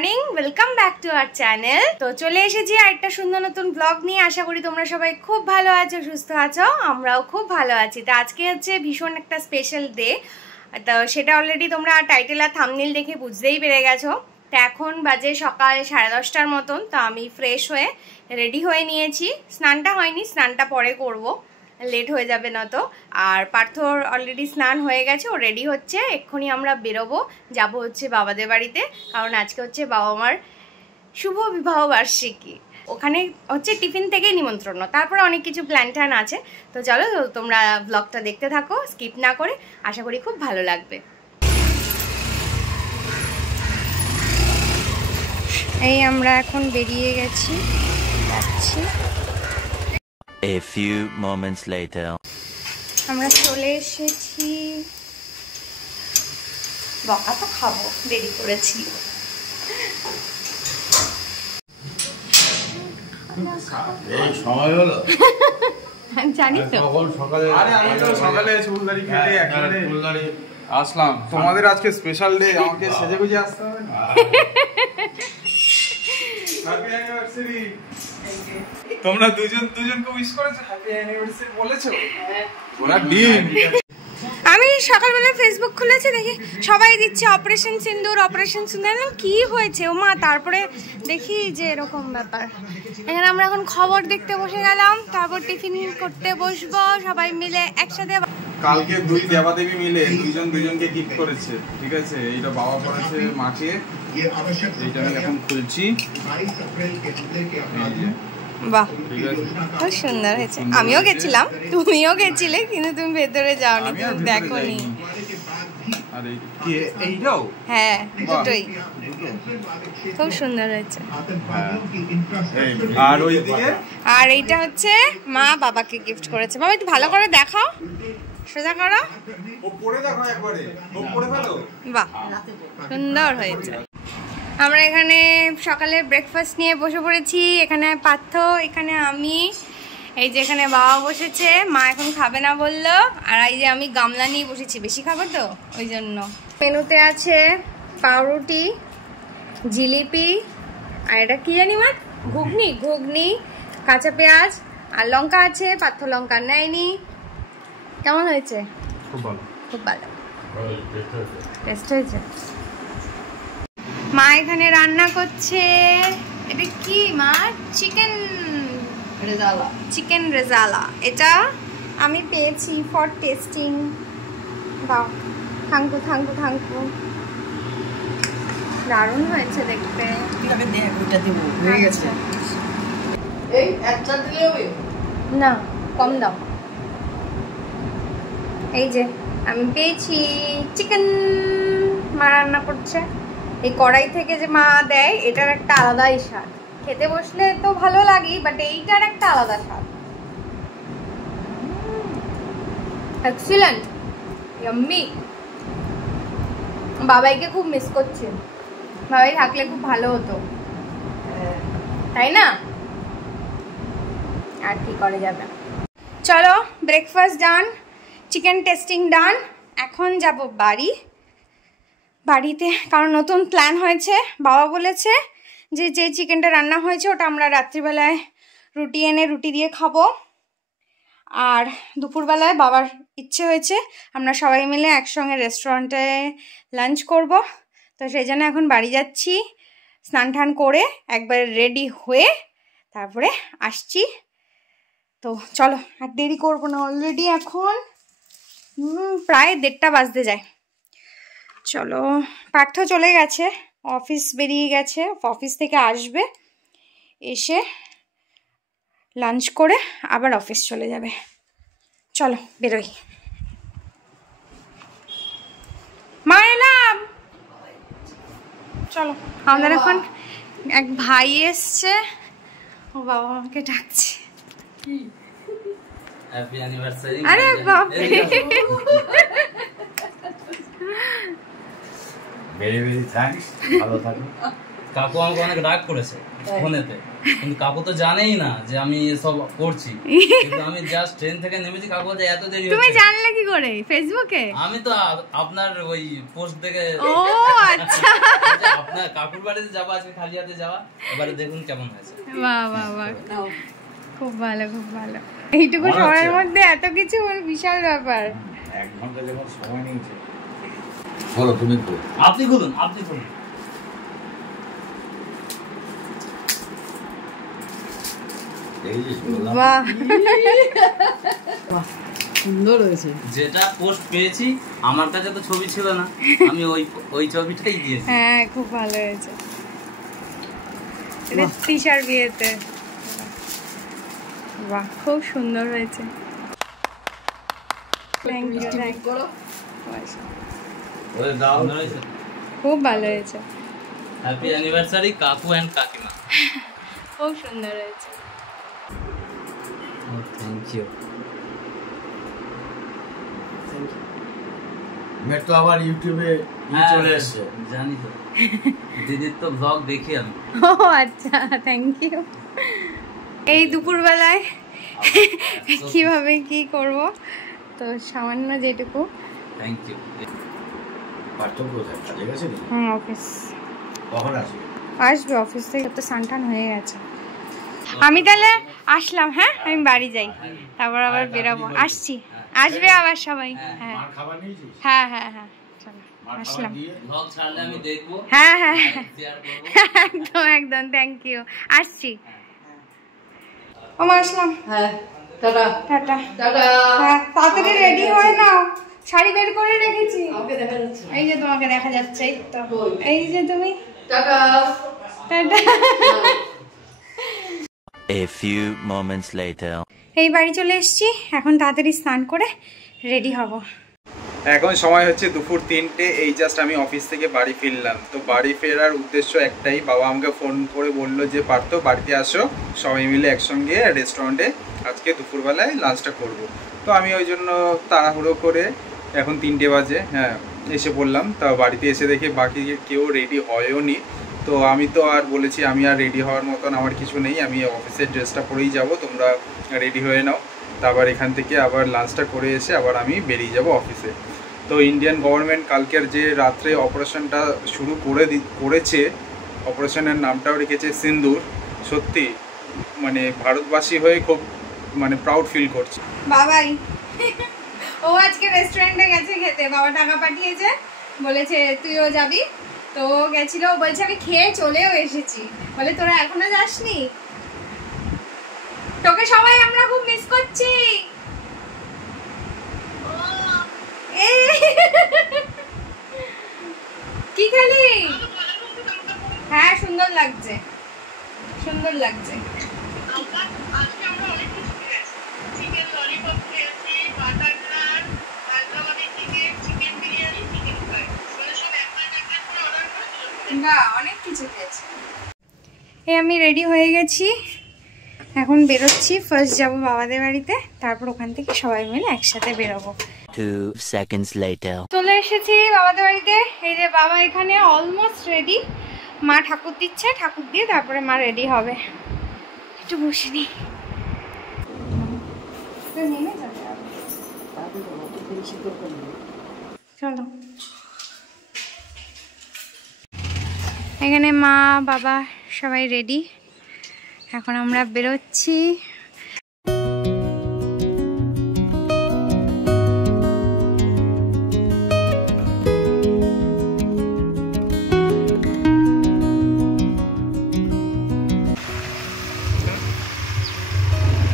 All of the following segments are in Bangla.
Morning, welcome back to our channel. তো চলে এসেছি আরেকটা সুন্দর নতুন ব্লগ নিয়ে। আশা করি তোমরা সবাই খুব ভালো আছো, সুস্থ আছো, আমরাও খুব ভালো আছি। তো আজকে হচ্ছে ভীষণ একটা স্পেশাল ডে, তো সেটা অলরেডি তোমরা টাইটেল আর থাম্বনেল দেখে বুঝতেই পেরে গেছো। তো এখন বাজে সকাল 10:30টার মতন। তো আমি ফ্রেশ হয়ে রেডি হয়ে নিয়েছি। স্নানটা হয়নি, স্নানটা পরে করব, লেট হয়ে যাবে না তো। আর পার্থর অলরেডি স্নান হয়ে গেছে, ও রেডি হচ্ছে। এক্ষুনি আমরা বেরোবো, যাব হচ্ছে বাবাদের বাড়িতে, কারণ আজকে হচ্ছে বাবা মার শুভ বিবাহ বার্ষিকী। ওখানে হচ্ছে টিফিন থেকেই নিমন্ত্রণ, তারপরে অনেক কিছু প্ল্যান ট্যান আছে। তো চলো তোমরা ব্লগটা দেখতে থাকো স্কিপ না করে, আশা করি খুব ভালো লাগবে। এই আমরা এখন বেরিয়ে গেছি, যাচ্ছি। A few moments later. আমরা চলে এসেছি। বকা তো খাবো, দেরি করেছি। এই সময় হলো জানি তো। সকালে আমি তো সকালে চুলদারি কেটে একেবারে আসলাম। তোমাদের আজকে স্পেশাল ডে, আমাকে সেজে গুজে আসতে হবে না? Happy anniversary. তোমরা দুজনকে উইশ করেছো, হ্যাপি অ্যানিভার্সারি বলেছো? ওরা ডিম। আমি সকালবেলা ফেসবুক খুলেছি, দেখি সবাই দিচ্ছে অপারেশন সিন্দুর, অপারেশন সিন্দুর। কি হয়েছে ও মা? তারপরে দেখি যে এরকম ব্যাপার। এখানে আমরা এখন খবর দেখতে বসে গেলাম, তারপর টিফিন করতে বসবো সবাই মিলে একসাথে। কালকে দুই দেবাদেবী মিলে দুজনকে গিফট করেছে, ঠিক আছে? এইটা বাবা করেছে মাকে, এইটা আমি এখন খুলছি। বাহ, খুব সুন্দর হয়েছে। আমিও গেছিলাম, তুমিও গেছিলে, কিন্তু তুমি ভেতরে যাওনি, তুমি দেখোনি। হ্যাঁ, দুটোই খুব সুন্দর হয়েছে। আর এইটা হচ্ছে মা বাবাকে গিফট করেছে। বাবা একটু ভালো করে দেখাও, সোজা করো। বাহ, সুন্দর হয়েছে। আমরা এখানে সকালে ব্রেকফাস্ট নিয়ে বসে পড়েছি। এখানে পার্থ, এখানে আমি, এই যে এখানে বাবা বসেছে। মা এখন খাবে না বললো, আর এই যে আমি গামলা নিয়ে বসেছি, বেশি খাবো তো ওই জন্য। মেনুতে আছে পাউরুটি, জিলিপি, আর এটা কি জানি মা, ঘুগনি, কাঁচা পেঁয়াজ আর লঙ্কা আছে। পার্থ লঙ্কা নেয়নি। কেমন হয়েছে? খুব ভালো, খুব ভালো টেস্ট হয়েছে। মা এখানে রান্না করছে। এটা কি মা? চিকেন রেজালা। এটা আমি পেয়েছি ফর টেস্টিং। বাহ, থাঙ্কু দারুণ হয়েছে দেখতে। না, কম দাও। এই যে আমি পেয়েছি চিকেন। মা রান্না করছে। এই কড়াই থেকে যে মা দেয়, এটার একটা আলাদাই স্বাদ। খেতে বসলে তো ভালো লাগে, বাট এইটার একটা আলাদা স্বাদ। Excellent, yummy. বাবাইকে খুব মিস করছে, বাবাই থাকলে খুব ভালো হতো, তাই না? আর কি করে যাবে। চলো, ব্রেকফাস্ট ডান, চিকেন টেস্টিং ডান। এখন যাব বাড়িতে, কারণ নতুন প্ল্যান হয়েছে। বাবা বলেছে যে চিকেনটা রান্না হয়েছে ওটা আমরা রাত্রিবেলায় রুটি এনে রুটি দিয়ে খাবো। আর দুপুরবেলায় বাবার ইচ্ছে হয়েছে আমরা সবাই মিলে একসঙ্গে রেস্টুরেন্টে লাঞ্চ করব। তো সেই জন্য এখন বাড়ি যাচ্ছি, স্নান টান করে একবার রেডি হয়ে তারপরে আসছি। তো চলো, আর দেরি করবো না। অলরেডি এখন প্রায় 1:30 বাজতে যায়। চলো, পার্থ চলে গেছে, অফিস বেরিয়ে গেছে, অফিস থেকে আসবে, এসে লাঞ্চ করে আবার অফিস চলে যাবে। চলো বেরোই। মা এলাম। চলো, আমাদের এখন এক ভাই এসছে, ও বাবা আমাকে ডাকছে। Happy anniversary. আরে বাপরে, ভেরি ভেরি থ্যাঙ্কস, ভালো থাকো। কাকু আমাকে অনেক রাগ করেছে ফোনেতে, কিন্তু কাকু তো জানেই না যে আমি এসব করছি। কিন্তু আমি জাস্ট ট্রেন থেকে নেমেছি, কাকু বলছে এত দেরি হচ্ছে। তুমি জানলে কি করে? ফেসবুকে? আমি তো আপনার ওই পোস্ট দেখে। ও আচ্ছা। আপনার কাকুর বাড়িতে যাবো আজকে, খালি হাতে যাওয়া, এবারে দেখুন কেমন হয়েছে। বাহ বাহ বাহ, খুব ভালো খুব ভালো। এইটুকু সময়ের মধ্যে এত কিছু বিশাল ব্যাপার। 1 ঘন্টা যখন সময় নিয়েছে। বলো তুমি তো। আপনি খুলুন, আপনি খুলুন। বাহ সুন্দর হয়েছে। যেটা পোস্ট পেয়েছি, আমার কাছে তো ছবি ছিল না, আমি ওই ছবিটাই দিয়েছি। হ্যাঁ খুব ভালো হয়েছে। এটা তিশার বিয়েতে। বাহ খুব সুন্দর হয়েছে। Thank you, thank you. ওরে দাও। সুন্দর হয়েছে। খুব ভালো হয়েছে। হ্যাপি অ্যানিভার্সারি কাকু এন্ড কাকিমা। খুব সুন্দর হয়েছে। Thank you. মেয়ে তো আবার ইউটিউবে চলে এসেছে। জানি তো, দিদির তো ব্লগ দেখি আমি। ও আচ্ছা, থ্যাংক ইউ। এই দুপুরবেলায় কিভাবে কি করব, তো সামান্য যেটুকু। Thank you. পার্থক্য কোথায়? কাজে গেছে নি? অফিস। কখন আসবে? আসবে অফিস থেকে, তো সানটান হয়ে গেছে। আমি তাহলে আসলাম, হ্যাঁ আমি বাড়ি যাই, তারপর আবার বেরাবো। আসছি, আসবে আবার সবাই। হ্যাঁ মার খাবার নিয়েছিস? হ্যাঁ হ্যাঁ হ্যাঁ, চলো মার খাবার আসলাম। দিয়ে ব্লগ ছাড়লে আমি দেখবো, হ্যাঁ হ্যাঁ শেয়ার করব। একদম একদম, থ্যাংক ইউ। আসছি, আমার আসলাম। হ্যাঁ, টাটা টাটা। টাটা। হ্যাঁ তাড়াতাড়ি রেডি হয়ে নাও, শাড়ি বের করে রেখেছি। আমাকে দেখা যাচ্ছে। এই যে তোমাকে দেখা যাচ্ছে, এই তো, এই যে তুমি। Tata. Tata. A few moments later. এই বাড়ি চলে এসেছি, এখন তাড়াতাড়ি স্নান করে রেডি হব। এখন সময় হচ্ছে দুপুর 3টে। এই জাস্ট আমি অফিস থেকে বাড়ি ফিরলাম। তো বাড়ি ফেরার উদ্দেশ্য একটাই, বাবা আমাকে ফোন করে বললো যে পারতো বাড়িতে আসো, সবাই মিলে একসঙ্গে রেস্টুরেন্টে আজকে দুপুরবেলায় লাঞ্চটা করব। তো আমি ওই জন্য তাড়াহুড়ো করে, এখন 3টে বাজে, হ্যাঁ এসে পড়লাম। তা বাড়িতে এসে দেখে বাকি কেউ রেডি হয়ও নি। তো আমি তো আর বলেছি আমি আর রেডি হওয়ার মতন আমার কিছু নেই, আমি অফিসের ড্রেসটা পরেই যাব, তোমরা রেডি হয়ে নাও। তারপর এখান থেকে আবার লাঞ্চটা করে এসে আবার আমি বেরিয়ে যাব অফিসে। তো ইন্ডিয়ান গভর্নমেন্ট কালকের যে রাত্রে অপারেশনটা শুরু করেছে, অপারেশনের নামটাও রেখেছে সিন্দুর। সত্যি মানে ভারতবাসী হয়ে খুব মানে প্রাউড ফিল করছে। বাবাই ও আজকে রেস্টুরেন্টে গেছে খেতে, বাবা টাকা পাঠিয়েছে, বলেছে তুইও যাবি। তো গেছিল, বলছে আমি খেয়ে চলেও এসেছি। বলে তোরা এখনো যাসনি? তোকে সবাই আমরা খুব মিস করছি। কি খালি? হ্যাঁ সুন্দর লাগছে, সুন্দর লাগছে। না অনেক কিছু খেয়েছি। এই আমি রেডি হয়ে গেছি, এখন বেরোচ্ছি। ফার্স্ট যাব বাবাদের বাড়িতে, তারপর ওখান থেকে সবাই মিলে একসাথে বেরোবো। 2 seconds later. চলে এসেছি বাবাদের বাড়িতে। এই যে বাবা এখানে অলমোস্ট রেডি, মা ঠাকুর দিচ্ছে, ঠাকুর দিয়ে তারপরে মা রেডি হবে। একটু বসে নি, চলো। এখানে মা বাবা সবাই রেডি, এখন আমরা বেরোচ্ছি।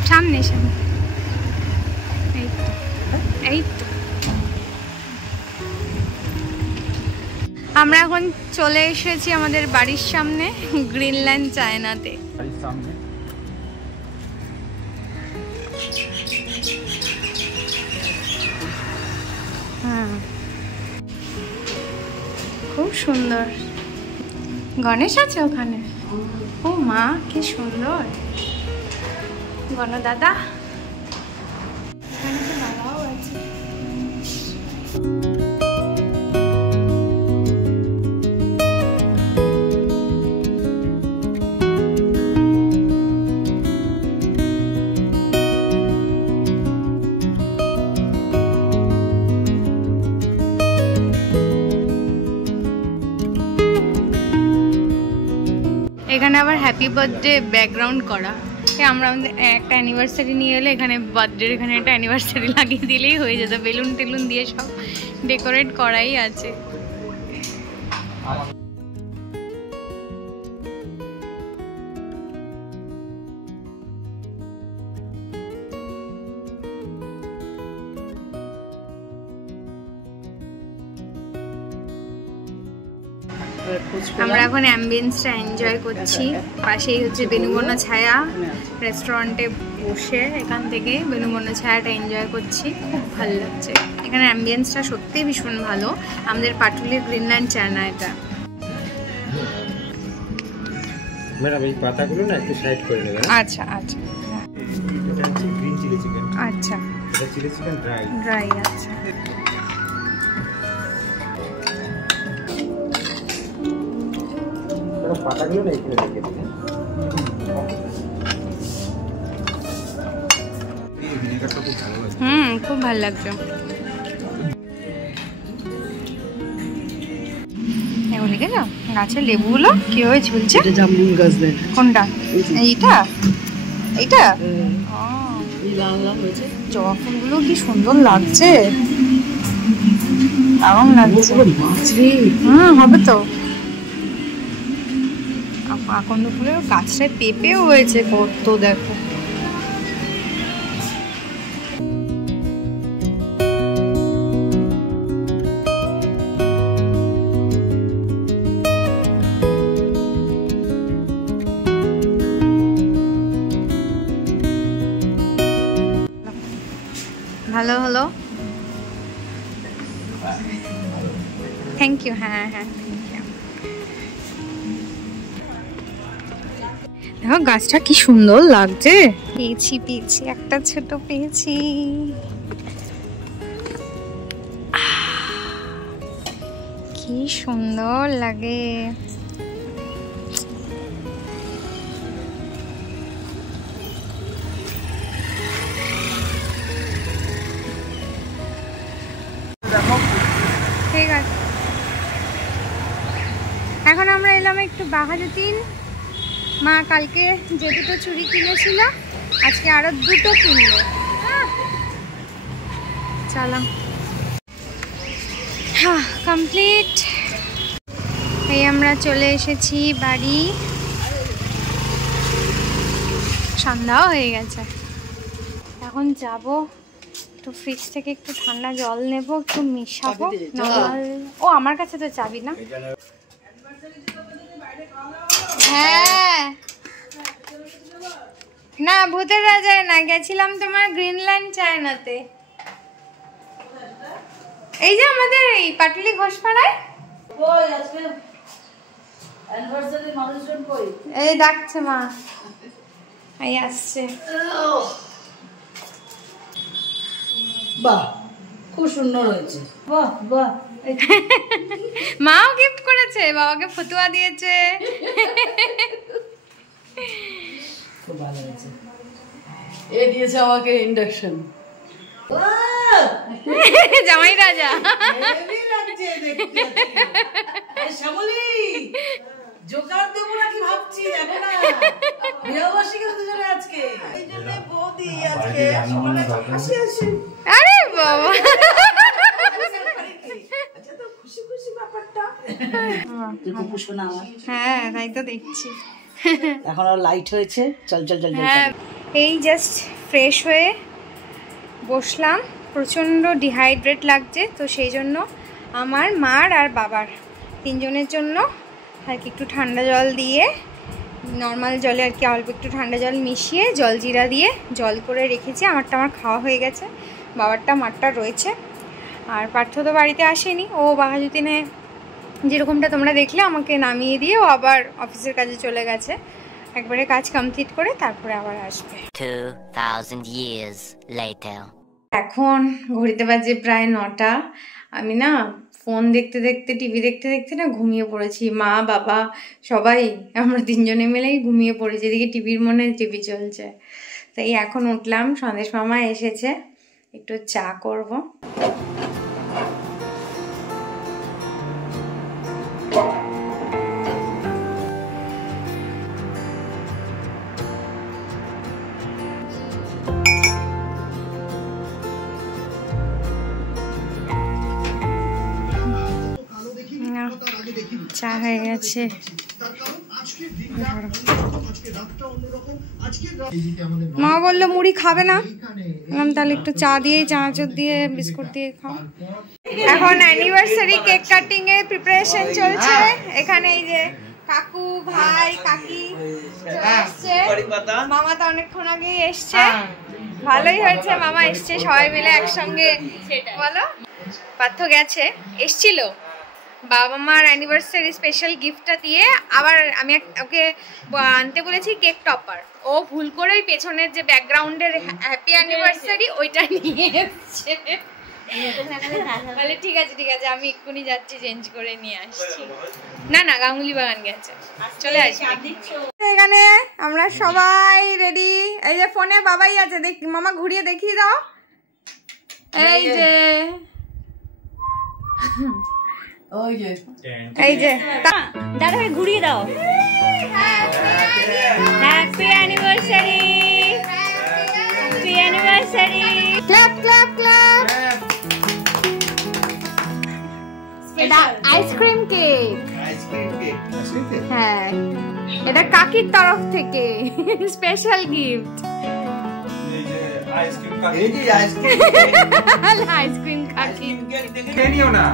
সামনে সামনে, এই তো এই তো। আমরা এখন চলে এসেছি আমাদের বাড়ির সামনে, গ্রিনল্যান্ড চায়নাতে। বাড়ির সামনে হ্যাঁ খুব সুন্দর। গণেশ আছে ওখানে, ও মা কি সুন্দর। গণ দাদা, এখানে তো বাবাও আছে। আবার হ্যাপি বার্থডে ব্যাকগ্রাউন্ড করা। আমরা আমাদের একটা অ্যানিভার্সারি নিয়ে এলে এখানে বার্থডের এখানে একটা অ্যানিভার্সারি লাগিয়ে দিলেই হয়ে যেত, বেলুন টেলুন দিয়ে সব ডেকোরেট করাই আছে। আমরা এখন অ্যাম্বিয়েন্সটা এনজয় করছি। পাশেই হচ্ছে বেনুবন্য ছায়া রেস্টুরেন্টে, বসে এখান থেকে বেনুবন্য ছায়াটা এনজয় করছি, খুব ভালো লাগছে। এখানে অ্যাম্বিয়েন্সটা সত্যিই ভীষণ ভালো। আমাদের পাটুলির গ্রিনল্যান্ড চায়না এটা। ম্যাডাম এই পাতাগুলো না একটু সাইড করে নেবেন। আচ্ছা আচ্ছা এটা হচ্ছে গ্রিন চিলি চিকেন। আচ্ছা, এটা চিলি চিকেন ড্রাই। আচ্ছা, পাতাগুলো না এখানে রেখে দিন। এই ভিনেগারটা খুব ভালো লাগে। খুব ভালো লাগছে। এগুলো দেখেছো গাছের লেবুগুলো কিভাবে ঝুলছে? এটা জামরুল গাছ দেয়। কোনটা? এইটা এইটা এই লাল লাল হয়েছে। জবা ফুলগুলো কি সুন্দর লাগছে, দারুণ লাগছে। মাছ রে। হবে তো। আকন্দ ফুলের গাছটায় পেঁপেও হয়েছে কত, দেখো। ভালো হলো, থ্যাংক ইউ। হ্যাঁ হ্যাঁ, দেখো গাছটা কি সুন্দর লাগছে। পেয়েছি একটা ছোট পেয়েছি। কি সুন্দর লাগে। ঠিক আছে, এখন আমরা এলাম একটু বাঘাযতীন। মা কালকে যে দুটো চুড়ি কিনেছিল আজকে আরো দুটো কিনলো। চলো, হ্যাঁ কমপ্লিট। এই আমরা চলে এসেছি বাড়ি, সন্ধ্যাও হয়ে গেছে। এখন যাব একটু ফ্রিজ থেকে একটু ঠান্ডা জল নেব, একটু মিশাবো। ও আমার কাছে তো চাবি না। হ্যাঁ না, ভূতের রাজায় না, গেছিলাম তোমার গ্রিনল্যান্ড চায়নাতে। এই যে আমাদের এই পাটুলি ঘোষপাড়ায়। এই ডাকছে মা, এই আসছে। বাহ, খুব সুন্দর হয়েছে। বাহ বাহ। মাও গিফট করেছে, বাবাকে ফতুয়া দিয়েছে। খুব ভালো হয়েছে। এ দিয়েছে আমাকে ইন্ডাকশন। জামাই রাজা। হেভি লাগছে দেখতে। এই শ্যামলী, জোকার দেবো নাকি ভাবছি, দেখো না বিয়াবাসী কিন্তু দুজনে আজকে। এই জন্য বৌদি আজকে সকালে হাসি হাসি। আরে বাবা, আচ্ছা তো খুশি খুশি ব্যাপারটা। তুই খুব শোনা আমার। হ্যাঁ তাই তো দেখছি। এখন আর লাইট হয়েছে, চল চল চল। হ্যাঁ, এই জাস্ট ফ্রেশ হয়ে বসলাম। প্রচণ্ড ডিহাইড্রেট লাগছে, তো সেই জন্য আমার মার আর বাবার তিনজনের জন্য আর কি একটু ঠান্ডা জল দিয়ে, নর্মাল জলে আর কি অল্প একটু ঠান্ডা জল মিশিয়ে জলজিরা দিয়ে জল করে রেখেছি। আমারটা আমার খাওয়া হয়ে গেছে, বাবারটা মারটা রয়েছে। আর পার্থ তো বাড়িতে আসেনি, ও বাঘাযতীনে যেরকমটা তোমরা দেখলে আমাকে নামিয়ে দিয়ে ও আবার অফিসের কাজে চলে গেছে। একবারে কাজ কমপ্লিট করে তারপরে আবার আসবে। 2000 years later. এখন ঘড়িতে বাজে প্রায় 9টা। আমি না ফোন দেখতে দেখতে, টিভি দেখতে দেখতে না ঘুমিয়ে পড়েছি। মা বাবা সবাই আমরা তিনজনে মিলেই ঘুমিয়ে পড়েছি। এদিকে টিভির মনে টিভি চলছে। তাই এখন উঠলাম, সন্দেশ মামা এসেছে, একটু চা করব। চা হয়ে গেছে। মা বললো মুড়ি খাবে না, বললাম তাহলে একটু চা দিয়ে চানাচুর দিয়ে বিস্কুট দিয়ে খাও। এখন অ্যানিভার্সারি কেক কাটিং এর প্রিপারেশন চলছে। এখানে এই যে কাকু ভাই কাকি এসছে, মামা তো অনেকক্ষণ আগে এসছে। ভালোই হয়েছে মামা এসছে, সবাই মিলে একসঙ্গে। বলো পার্থ গেছে, এসছিল বাবা মার অ্যানিভার্সারি স্পেশাল গিফটটা দিয়ে, আবার আমি ওকে আনতে বলেছি কেক টপার, ও ভুল করে ওই পেছনের যে ব্যাকগ্রাউন্ডের হ্যাপি অ্যানিভার্সারি ওইটা নিয়ে এসছে। বলে ঠিক আছে ঠিক আছে, আমি এক্ষুনি যাচ্ছি, চেঞ্জ করে নিয়ে আসছি। না না গাঙ্গুলি বাগান গেছে, চলে আসবে। এখানে আমরা সবাই রেডি। এই যে ফোনে বাবাই আছে, দেখ মামা ঘুরিয়ে দেখিয়ে দাও। এই যে এই যে দাদা ভাই ঘুরিয়ে দাও। Happy anniversary, happy anniversary, clap clap clap. এটা আইসক্রিম কেক, হ্যাঁ এটা কাকির তরফ থেকে স্পেশাল গিফট। আইসক্রিম কাকি খেয়ে নিও না,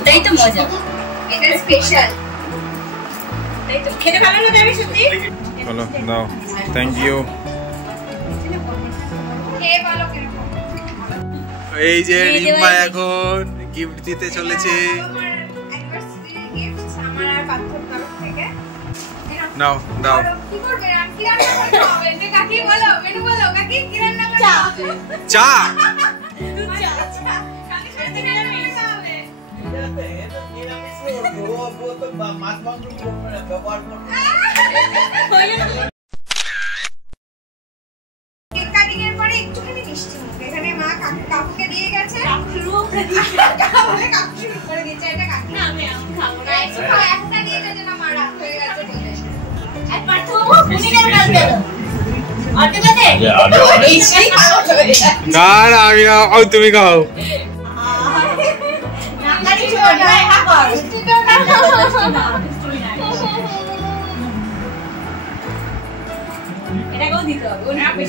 এটাই তো মজা, এটা স্পেশাল। তাই তো খেতে ভালো লাগে সত্যি। বলো দাও, থ্যাংক ইউ। খেয়ে ভালো কিরকম। এই যে রিম্পা এখন গিফট দিতে চলেছে। আমার অ্যানিভার্সারি গিফট আমার আর পাথর তরফ থেকে। নাও দাও। কি করবে? আর কি রান্না করে খাওয়াবে? যে কাকি বলো, মেনু বলো, কাকি কি রান্না করে খাওয়াবে? চা। দুধ চা। কাকি সাথে কি রান্না করে খাওয়াবে? কেক কাটিং এর পরে একটুখানি মিষ্টি মুখ। এখানে মা কাকুকে দিয়ে গেছে। বলে কাকু শুরু করে দিয়েছে, এটা কাকি। না আমি খাবো না। একটু খাও, একটা দিয়ে যেতে না, মা রাত হয়ে গেছে বলে। আর পাঠু উনি কেন কাটবে? না না আমি না, তুমি খাও।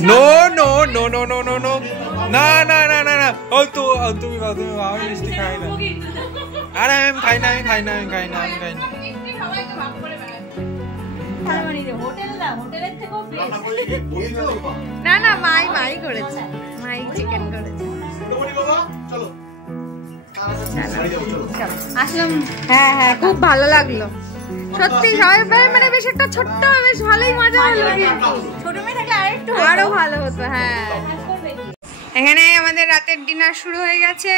No no no no no no no, না না না না না, ও তো তুমি খাও, তুমি খাও, আমি মিষ্টি খাই না। আরে আমি খাই না, আমি খাই না, আমি খাই না, আমি খাই না। না না মাই করেছে, মাই চিকেন করেছে। আসলাম, হ্যাঁ হ্যাঁ খুব ভালো লাগলো সত্যি। সবাই মানে বেশ একটা ছোট্ট, বেশ ভালোই মজা হলো। ছোট মেয়ে থাকলে আরো ভালো হতো। হ্যাঁ এখানে আমাদের রাতের ডিনার শুরু হয়ে গেছে।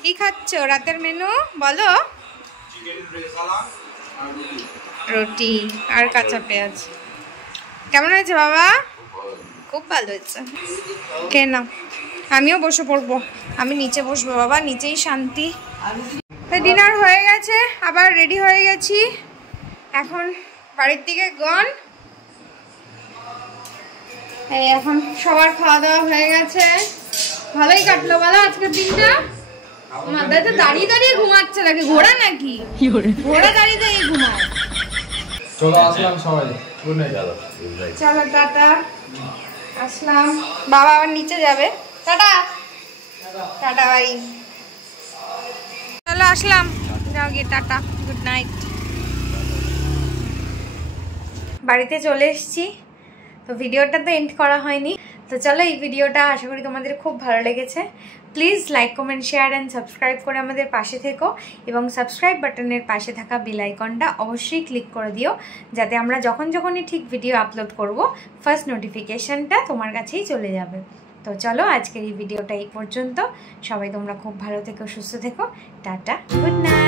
কি খাচ্ছ? রাতের মেনু বলো। রুটি আর কাঁচা পেঁয়াজ। কেমন হয়েছে বাবা? খুব ভালো হয়েছে। কে না, আমিও বসে পড়বো। আমি নিচে বসবো বাবা, নিচেই শান্তি। ডিনার হয়ে গেছে, আবার রেডি হয়ে গেছি, এখন বাড়ির দিকে গন। এই এখন সবার খাওয়া দাওয়া হয়ে গেছে। ভালোই কাটলো বলো আজকের দিনটা। মাদার তো দাঁড়িয়ে দাঁড়িয়ে ঘুমাচ্ছে, নাকি ঘোড়া নাকি? ঘোড়া দাঁড়িয়ে দাঁড়িয়ে ঘুমায়। চলো আসলাম সবাই, গুড নাইট। চলো টাটা, আসলাম। বাবা আবার নিচে যাবে। Tata tata bye. চলো আসলাম, যাও গিয়ে টাটা, গুড নাইট। বাড়িতে চলে এসেছি, তো ভিডিওটা তো এন্ড করা হয়নি। তো চলো এই ভিডিওটা আশা করি তোমাদের খুব ভালো লেগেছে। Please like comment share and subscribe করে আমাদের পাশে থেকো, এবং সাবস্ক্রাইব বাটনের পাশে থাকা বেল আইকনটা অবশ্যই ক্লিক করে দিও, যাতে আমরা যখনই ঠিক ভিডিও আপলোড করব ফার্স্ট নোটিফিকেশানটা তোমার কাছেই চলে যাবে। তো চলো আজকের এই ভিডিওটা এই পর্যন্ত। সবাই তোমরা খুব ভালো থেকো, সুস্থ থেকো। Tata, good night.